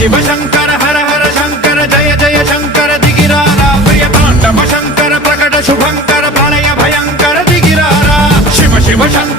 शिव शंकर हर हर शंकर जय जय शंकर दिगिरारा प्रिय तांडव शंकर प्रकट शुभंकर प्रलय भयंकर दिगिरारा शिव शिव शंकर